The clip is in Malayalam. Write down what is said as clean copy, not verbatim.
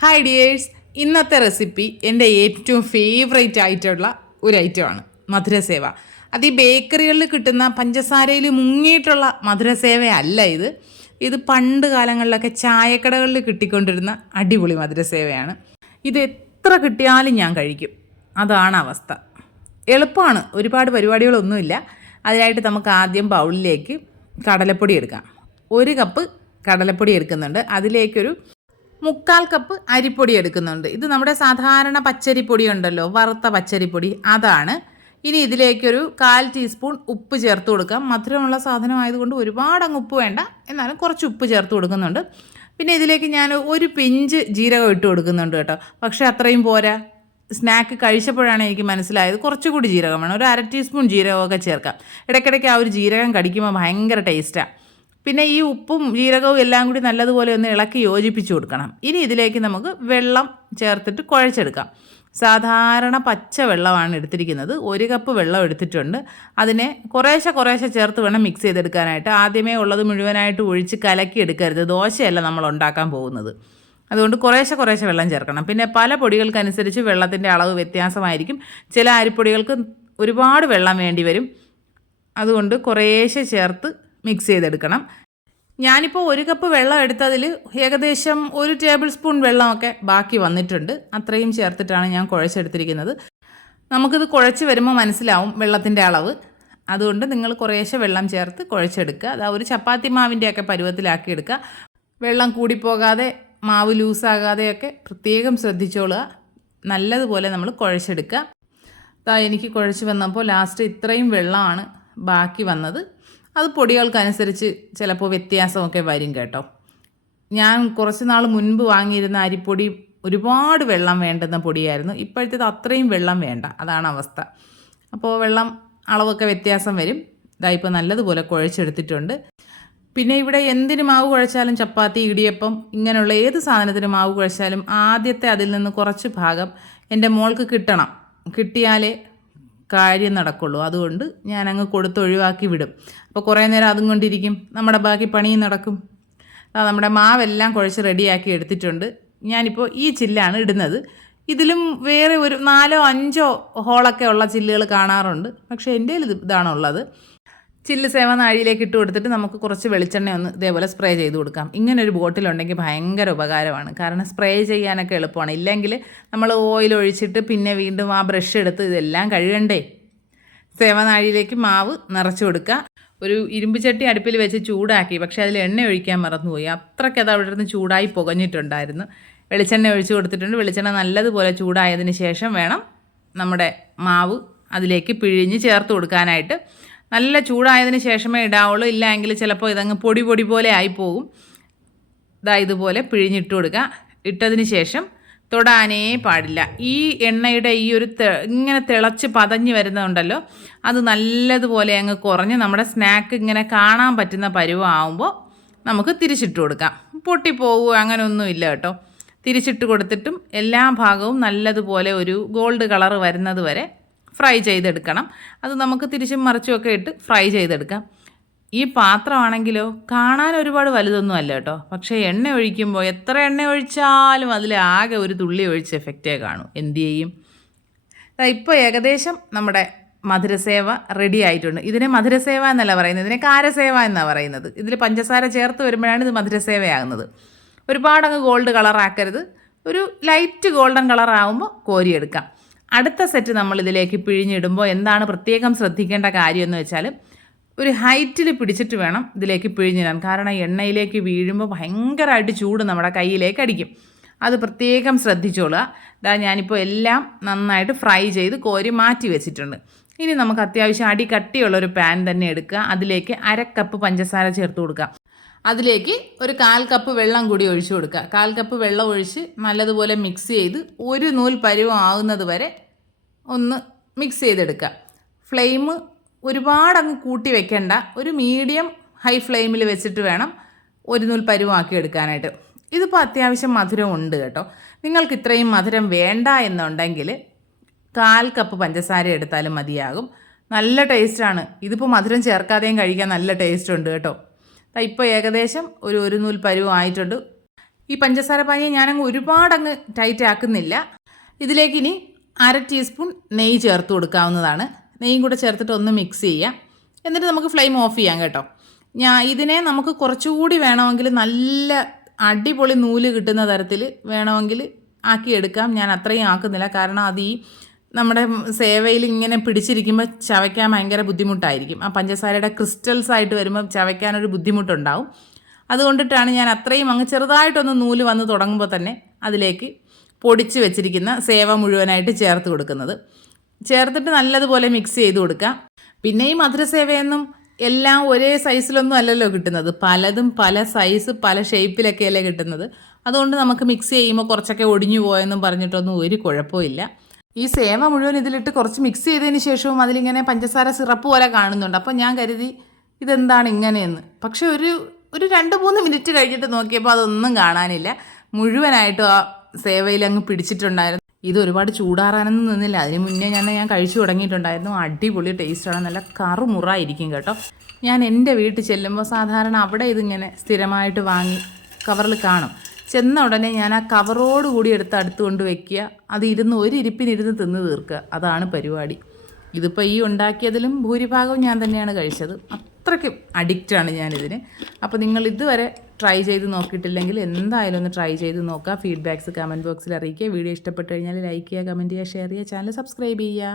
ഹായ് ഡിയേഴ്സ്, ഇന്നത്തെ റെസിപ്പി എൻ്റെ ഏറ്റവും ഫേവറേറ്റ് ആയിട്ടുള്ള ഒരു ഐറ്റമാണ് മധുരസേവ. അത് ഈ ബേക്കറികളിൽ കിട്ടുന്ന പഞ്ചസാരയിൽ മുങ്ങിയിട്ടുള്ള മധുരസേവയല്ല ഇത് പണ്ട് കാലങ്ങളിലൊക്കെ ചായക്കടകളിൽ കിട്ടിക്കൊണ്ടിരുന്ന അടിപൊളി മധുരസേവയാണ്. ഇത് എത്ര കിട്ടിയാലും ഞാൻ കഴിക്കും, അതാണ് അവസ്ഥ. എളുപ്പമാണ്, ഒരുപാട് പരിപാടികളൊന്നുമില്ല. അതിനായിട്ട് നമുക്ക് ആദ്യം ബൗളിലേക്ക് കടലപ്പൊടി എടുക്കാം. 1 കപ്പ് കടലപ്പൊടി എടുക്കുന്നുണ്ട്. അതിലേക്കൊരു 3/4 കപ്പ് അരിപ്പൊടി എടുക്കുന്നുണ്ട്. ഇത് നമ്മുടെ സാധാരണ പച്ചരിപ്പൊടി ഉണ്ടല്ലോ, വറുത്ത പച്ചരിപ്പൊടി, അതാണ്. ഇനി ഇതിലേക്കൊരു 1/4 ടീസ്പൂൺ ഉപ്പ് ചേർത്ത് കൊടുക്കാം. മധുരമുള്ള സാധനമായതുകൊണ്ട് ഒരുപാട് അങ്ങ് ഉപ്പ് വേണ്ട, എന്നാലും കുറച്ച് ഉപ്പ് ചേർത്ത് കൊടുക്കുന്നുണ്ട്. പിന്നെ ഇതിലേക്ക് ഞാൻ ഒരു പിഞ്ച് ജീരകം ഇട്ട് കൊടുക്കുന്നുണ്ട് കേട്ടോ. പക്ഷേ അത്രയും പോരാ, സ്നാക്ക് കഴിച്ചപ്പോഴാണ് എനിക്ക് മനസ്സിലായത് കുറച്ചുകൂടി ജീരകം വേണം. ഒരു 1/2 ടീസ്പൂൺ ജീരകമൊക്കെ ചേർക്കാം. ഇടയ്ക്കിടയ്ക്ക് ആ ഒരു ജീരകം കടിക്കുമ്പോൾ ഭയങ്കര ടേസ്റ്റാണ്. പിന്നെ ഈ ഉപ്പും ജീരകവും എല്ലാം കൂടി നല്ലതുപോലെ ഒന്ന് ഇളക്കി യോജിപ്പിച്ച് കൊടുക്കണം. ഇനി ഇതിലേക്ക് നമുക്ക് വെള്ളം ചേർത്തിട്ട് കുഴച്ചെടുക്കാം. സാധാരണ പച്ച വെള്ളമാണ് എടുത്തിരിക്കുന്നത്. 1 കപ്പ് വെള്ളം എടുത്തിട്ടുണ്ട്. അതിനെ കുറേശ്ശെ ചേർത്ത് വേണം മിക്സ് ചെയ്തെടുക്കാനായിട്ട്. ആദ്യമേ ഉള്ളത് മുഴുവനായിട്ട് ഒഴിച്ച് കലക്കി എടുക്കരുത്, ദോശയല്ല നമ്മൾ ഉണ്ടാക്കാൻ പോകുന്നത്. അതുകൊണ്ട് കുറേശ്ശെ വെള്ളം ചേർക്കണം. പിന്നെ പല പൊടികൾക്കനുസരിച്ച് വെള്ളത്തിൻ്റെ അളവ് വ്യത്യാസമായിരിക്കും. ചില അരിപ്പൊടികൾക്ക് ഒരുപാട് വെള്ളം വേണ്ടി വരും. അതുകൊണ്ട് കുറേശ്ശെ ചേർത്ത് മിക്സ് ചെയ്തെടുക്കണം. ഞാനിപ്പോൾ 1 കപ്പ് വെള്ളം എടുത്തതിൽ ഏകദേശം 1 ടേബിൾ സ്പൂൺ വെള്ളമൊക്കെ ബാക്കി വന്നിട്ടുണ്ട്. അത്രയും ചേർത്തിട്ടാണ് ഞാൻ കുഴച്ചെടുത്തിരിക്കുന്നത്. നമുക്കിത് കുഴച്ച് വരുമ്പോൾ മനസ്സിലാവും വെള്ളത്തിൻ്റെ അളവ്. അതുകൊണ്ട് നിങ്ങൾ കുറേശ്ശെ വെള്ളം ചേർത്ത് കുഴച്ചെടുക്കുക. അത് ഒരു ചപ്പാത്തി മാവിൻ്റെയൊക്കെ പരുവത്തിലാക്കി എടുക്കുക. വെള്ളം കൂടിപ്പോകാതെ മാവ് ലൂസാകാതെയൊക്കെ പ്രത്യേകം ശ്രദ്ധിച്ചോളുക. നല്ലതുപോലെ നമ്മൾ കുഴച്ചെടുക്കുക. എനിക്ക് കുഴച്ച് വന്നപ്പോൾ ലാസ്റ്റ് ഇത്രയും വെള്ളമാണ് ബാക്കി വന്നത്. അത് പൊടികൾക്കനുസരിച്ച് ചിലപ്പോൾ വ്യത്യാസമൊക്കെ വരും കേട്ടോ. ഞാൻ കുറച്ച് നാൾ മുൻപ് വാങ്ങിയിരുന്ന അരിപ്പൊടി ഒരുപാട് വെള്ളം വേണ്ടുന്ന പൊടിയായിരുന്നു. ഇപ്പോഴത്തേത് അത്രയും വെള്ളം വേണ്ട, അതാണ് അവസ്ഥ. അപ്പോൾ വെള്ളം അളവൊക്കെ വ്യത്യാസം വരും. ഇപ്പോൾ നല്ലതുപോലെ കുഴച്ചെടുത്തിട്ടുണ്ട്. പിന്നെ ഇവിടെ എന്തിന് മാവ് കുഴച്ചാലും, ചപ്പാത്തി, ഇടിയപ്പം, ഇങ്ങനെയുള്ള ഏത് സാധനത്തിന് മാവ് കുഴച്ചാലും ആദ്യത്തെ അതിൽ നിന്ന് കുറച്ച് ഭാഗം എൻ്റെ മോൾക്ക് കിട്ടണം. കിട്ടിയാലേ കാര്യം നടക്കുള്ളൂ. അതുകൊണ്ട് ഞാനങ്ങ് ഒഴിവാക്കി വിടും. അപ്പോൾ കുറേ നേരം അതും കൊണ്ടിരിക്കും, നമ്മുടെ ബാക്കി പണിയും നടക്കും. നമ്മുടെ മാവെല്ലാം കുഴച്ച് റെഡിയാക്കി എടുത്തിട്ടുണ്ട്. ഞാനിപ്പോൾ ഈ ചില്ലാണ് ഇടുന്നത്. ഇതിലും വേറെ ഒരു 4-5 ഹോളൊക്കെ ഉള്ള ചില്ലുകൾ കാണാറുണ്ട്. പക്ഷേ എൻ്റെ ഇതാണുള്ളത്. ചില്ല് സേവ നാഴിയിലേക്ക് ഇട്ട് കൊടുത്തിട്ട് നമുക്ക് കുറച്ച് വെളിച്ചെണ്ണ ഒന്ന് ഇതേപോലെ സ്പ്രേ ചെയ്ത് കൊടുക്കാം. ഇങ്ങനൊരു ബോട്ടിലുണ്ടെങ്കിൽ ഭയങ്കര ഉപകാരമാണ്. കാരണം സ്പ്രേ ചെയ്യാനൊക്കെ എളുപ്പമാണ്. ഇല്ലെങ്കിൽ നമ്മൾ ഓയിൽ ഒഴിച്ചിട്ട് പിന്നെ വീണ്ടും ആ ബ്രഷ് എടുത്ത് ഇതെല്ലാം കഴുകണ്ടേ. സേവ നാഴിയിലേക്ക് മാവ് നിറച്ച് കൊടുക്കുക. ഒരു ഇരുമ്പ് ചട്ടി അടുപ്പിൽ വെച്ച് ചൂടാക്കി, പക്ഷേ അതിൽ എണ്ണ ഒഴിക്കാൻ മറന്നുപോയി. അത്രയ്ക്ക് അത് അവിടെ നിന്ന് ചൂടായി പുകഞ്ഞിട്ടുണ്ടായിരുന്നു. വെളിച്ചെണ്ണ ഒഴിച്ച് കൊടുത്തിട്ടുണ്ട്. വെളിച്ചെണ്ണ നല്ലതുപോലെ ചൂടായതിന് ശേഷം വേണം നമ്മുടെ മാവ് അതിലേക്ക് പിഴിഞ്ഞ് ചേർത്ത് കൊടുക്കാനായിട്ട്. നല്ല ചൂടായതിന് ശേഷമേ ഇടാവുള്ളൂ, ഇല്ലെങ്കിൽ ചിലപ്പോൾ ഇതങ്ങ് പൊടി പോലെ ആയിപ്പോകും. ഇതുപോലെ പിഴിഞ്ഞിട്ട് കൊടുക്കുക. ഇട്ടതിന് ശേഷം തൊടാനേ പാടില്ല. ഈ എണ്ണയുടെ ഈ ഒരു ഇങ്ങനെ തിളച്ച് പതഞ്ഞ് വരുന്നതുണ്ടല്ലോ, അത് നല്ലതുപോലെ അങ്ങ് കുറഞ്ഞ് നമ്മുടെ സ്നാക്ക് ഇങ്ങനെ കാണാൻ പറ്റുന്ന പരുവമാകുമ്പോൾ നമുക്ക് തിരിച്ചിട്ട് കൊടുക്കാം. പൊട്ടിപ്പോവുക അങ്ങനെയൊന്നുമില്ല കേട്ടോ. തിരിച്ചിട്ട് കൊടുത്തിട്ടും എല്ലാ ഭാഗവും നല്ലതുപോലെ ഒരു ഗോൾഡ് കളർ വരുന്നത് വരെ ഫ്രൈ ചെയ്തെടുക്കണം. അത് നമുക്ക് തിരിച്ചും മറിച്ചുമൊക്കെ ഇട്ട് ഫ്രൈ ചെയ്തെടുക്കാം. ഈ പാത്രമാണെങ്കിലോ കാണാൻ ഒരുപാട് വലുതൊന്നും അല്ല കേട്ടോ. പക്ഷേ എണ്ണ ഒഴിക്കുമ്പോൾ എത്ര എണ്ണ ഒഴിച്ചാലും അതിൽ ആകെ ഒരു തുള്ളി ഒഴിച്ച് എഫക്റ്റേ കാണൂ. എന്ത് ചെയ്യും? ഇപ്പോൾ ഏകദേശം നമ്മുടെ മധുരസേവ റെഡി ആയിട്ടുണ്ട്. ഇതിനെ മധുരസേവ എന്നല്ല പറയുന്നത്, ഇതിനെ കാരസേവ എന്നാണ് പറയുന്നത്. ഇതിൽ പഞ്ചസാര ചേർത്ത് വരുമ്പോഴാണ് ഇത് മധുരസേവയാകുന്നത്. ഒരുപാടങ്ങ് ഗോൾഡ് കളറാക്കരുത്. ഒരു ലൈറ്റ് ഗോൾഡൻ കളറാകുമ്പോൾ കോരിയെടുക്കാം. അടുത്ത സെറ്റ് നമ്മൾ ഇതിലേക്ക് പിഴിഞ്ഞിടുമ്പോൾ എന്താണ് പ്രത്യേകം ശ്രദ്ധിക്കേണ്ട കാര്യമെന്ന് വെച്ചാൽ, ഒരു ഹൈറ്റിൽ പിടിച്ചിട്ട് വേണം ഇതിലേക്ക് പിഴിഞ്ഞിടാൻ. കാരണം എണ്ണയിലേക്ക് വീഴുമ്പോൾ ഭയങ്കരമായിട്ട് ചൂട് നമ്മുടെ കയ്യിലേക്ക് അടിക്കും. അത് പ്രത്യേകം ശ്രദ്ധിച്ചോളുക. ഞാനിപ്പോൾ എല്ലാം നന്നായിട്ട് ഫ്രൈ ചെയ്ത് കോരി മാറ്റി വെച്ചിട്ടുണ്ട്. ഇനി നമുക്ക് അത്യാവശ്യം അടി കട്ടിയുള്ളൊരു പാൻ തന്നെ എടുക്കുക. അതിലേക്ക് 1/2 കപ്പ് പഞ്ചസാര ചേർത്ത് കൊടുക്കുക. അതിലേക്ക് ഒരു 1/4 കപ്പ് വെള്ളം കൂടി ഒഴിച്ചു കൊടുക്കുക. 1/4 കപ്പ് വെള്ളം ഒഴിച്ച് നല്ലതുപോലെ മിക്സ് ചെയ്ത് ഒരു നൂൽ പരുവം ആകുന്നത് വരെ ഒന്ന് മിക്സ് ചെയ്തെടുക്കുക. ഫ്ലെയിം ഒരുപാടങ്ങ് കൂട്ടി വെക്കേണ്ട, ഒരു മീഡിയം ഹൈ ഫ്ലെയിമിൽ വെച്ചിട്ട് വേണം ഒരു നൂൽ പരുവമാക്കി എടുക്കാനായിട്ട്. ഇതിപ്പോൾ അത്യാവശ്യം മധുരം ഉണ്ട് കേട്ടോ. നിങ്ങൾക്ക് ഇത്രയും മധുരം വേണ്ട എന്നുണ്ടെങ്കിൽ 1/4 കപ്പ് പഞ്ചസാര എടുത്താലും മതിയാകും. നല്ല ടേസ്റ്റാണ്. ഇതിപ്പോൾ മധുരം ചേർക്കാതെയും കഴിക്കാൻ നല്ല ടേസ്റ്റ് ഉണ്ട് കേട്ടോ. ഇപ്പോൾ ഏകദേശം ഒരു നൂൽ പരുവം ആയിട്ടുണ്ട്. ഈ പഞ്ചസാര പാനീയം ഞാനങ്ങ് ഒരുപാടങ്ങ് ടൈറ്റ് ആക്കുന്നില്ല. ഇതിലേക്ക് ഇനി 1/2 ടീസ്പൂൺ നെയ്യ് ചേർത്ത് കൊടുക്കാവുന്നതാണ്. നെയ്യും കൂടെ ചേർത്തിട്ട് ഒന്ന് മിക്സ് ചെയ്യാം. എന്നിട്ട് നമുക്ക് ഫ്ലെയിം ഓഫ് ചെയ്യാം കേട്ടോ. ഇതിനെ നമുക്ക് കുറച്ചുകൂടി വേണമെങ്കിൽ നല്ല അടിപൊളി നൂല് കിട്ടുന്ന തരത്തിൽ വേണമെങ്കിൽ ആക്കിയെടുക്കാം. ഞാൻ അത്രയും ആക്കുന്നില്ല, കാരണം അത് ഈ നമ്മുടെ സേവയിൽ ഇങ്ങനെ പിടിച്ചിരിക്കുമ്പോൾ ചവയ്ക്കാൻ ഭയങ്കര ബുദ്ധിമുട്ടായിരിക്കും. ആ പഞ്ചസാരയുടെ ക്രിസ്റ്റൽസ് ആയിട്ട് വരുമ്പോൾ ചവയ്ക്കാനൊരു ബുദ്ധിമുട്ടുണ്ടാവും. അതുകൊണ്ടിട്ടാണ് ഞാൻ അത്രയും അങ്ങ് ചെറുതായിട്ടൊന്ന് നൂല് വന്ന് തുടങ്ങുമ്പോൾ തന്നെ അതിലേക്ക് പൊടിച്ച് വെച്ചിരിക്കുന്ന സേവ മുഴുവനായിട്ട് ചേർത്ത് കൊടുക്കുന്നത്. ചേർത്തിട്ട് നല്ലതുപോലെ മിക്സ് ചെയ്ത് കൊടുക്കാം. പിന്നെ ഈ മധുരസേവയൊന്നും എല്ലാം ഒരേ സൈസിലൊന്നും അല്ലല്ലോ കിട്ടുന്നത്. പലതും പല സൈസ് പല ഷേപ്പിലൊക്കെയല്ലേ കിട്ടുന്നത്. അതുകൊണ്ട് നമുക്ക് മിക്സ് ചെയ്യുമ്പോൾ കുറച്ചൊക്കെ ഒടിഞ്ഞു പോയെന്നും പറഞ്ഞിട്ടൊന്നും ഒരു കുഴപ്പമില്ല. ഈ സേവ മുഴുവൻ ഇതിലിട്ട് കുറച്ച് മിക്സ് ചെയ്തതിന് ശേഷവും അതിലിങ്ങനെ പഞ്ചസാര സിറപ്പ് പോലെ കാണുന്നുണ്ട്. അപ്പോൾ ഞാൻ കരുതി ഇതെന്താണ് ഇങ്ങനെയെന്ന്. പക്ഷെ ഒരു 2-3 മിനിറ്റ് കഴിഞ്ഞിട്ട് നോക്കിയപ്പോൾ അതൊന്നും കാണാനില്ല. മുഴുവനായിട്ടും ആ സേവയിൽ അങ്ങ് പിടിച്ചിട്ടുണ്ടായിരുന്നു. ഇത് ഒരുപാട് ചൂടാറാനൊന്നും നിന്നില്ല. അതിന് മുന്നേ ഞാൻ കഴിച്ചു തുടങ്ങിയിട്ടുണ്ടായിരുന്നു. അടിപൊളി ടേസ്റ്റാണ്, നല്ല കറുമുറായിരിക്കും കേട്ടോ. ഞാൻ എൻ്റെ വീട്ടിൽ ചെല്ലുമ്പോൾ സാധാരണ അവിടെ ഇതിങ്ങനെ സ്ഥിരമായിട്ട് വാങ്ങി കവറിൽ കാണും. ചെന്ന ഉടനെ ഞാൻ ആ കവറോട് കൂടി അടുത്ത് കൊണ്ട് വെക്കുക, അത് ഒരു ഇരിപ്പിനിരുന്ന് തിന്ന് തീർക്കുക. അതാണ് പരിപാടി. ഇതിപ്പോൾ ഈ ഉണ്ടാക്കിയതിലും ഭൂരിഭാഗവും ഞാൻ തന്നെയാണ് കഴിച്ചത്. അത്രയ്ക്കും അഡിക്റ്റാണ് ഞാനിതിന്. അപ്പോൾ നിങ്ങൾ ഇതുവരെ ട്രൈ ചെയ്ത് നോക്കിയിട്ടില്ലെങ്കിൽ എന്തായാലും ഒന്ന് ട്രൈ ചെയ്ത് നോക്കുക. ഫീഡ്ബാക്ക്സ് കമൻറ്റ് ബോക്സിൽ അറിയിക്കുക. വീഡിയോ ഇഷ്ടപ്പെട്ട് കഴിഞ്ഞാൽ ലൈക്ക് ചെയ്യുക, കമൻറ്റ് ചെയ്യുക, ഷെയർ ചെയ്യുക, ചാനൽ സബ്സ്ക്രൈബ് ചെയ്യുക.